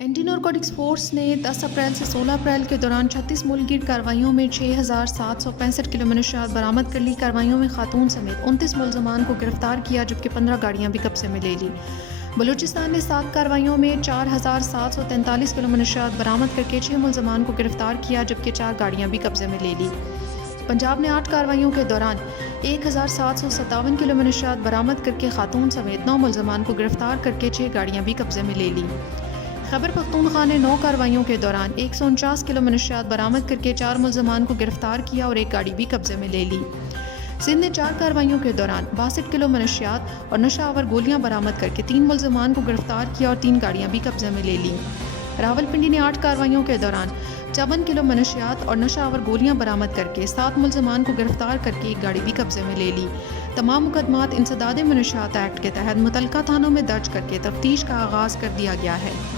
Anti narcotics force نے 10 April سے 16 April کے دوران 36 ملک گیر کارروائیوں میں 6,765 کلو منشیات برآمد کر لی۔ کارروائیوں میں خاتون سمیت 29 ملزمان کو گرفتار کیا، جبکہ 15 گاڑیاں بھی قبضے میں لے لی۔ بلوچستان نے 7 کارروائیوں میں 4,743 کلو منشیات برآمد کر کے 6 ملزمان کو گرفتار کیا، جبکہ 4 گاڑیاں بھی قبضے میں لے لی۔ پنجاب نے 8 کارروائیوں کے دوران 1,757 کلو منشیات برآمد کر کے خاتون سمیت 9 ملزمان کو گرفتار کر کے 6 گاڑیاں بھی قبضے میں لے لی۔ خیبر پختونخوا نے 9 کارروائیوں کے دوران 149 کلو منشیات برآمد کر کے 4 ملزمان کو گرفتار کیا اور 1 گاڑی بھی قبضے میں لے لی۔ سندھ نے 4 کارروائیوں کے دوران 62 کلو منشیات اور نشہ آور گولیاں برآمد کر کے 3 ملزمان کو گرفتار کیا اور 3 گاڑیاں بھی قبضے میں لے لی۔ راولپنڈی نے 8 کارروائیوں کے دوران 54 کلو منشیات اور نشہ آور گولیاں برآمد کر کے 7 ملزمان کو گرفتار کر کے 1 گاڑی بھی قبضے میں لے لی۔ تمام مقدمات انسداد منشیات ایکٹ کے تحت متعلقہ تھانوں میں درج کر کے تفتیش کا آغاز کر دیا گیا ہے۔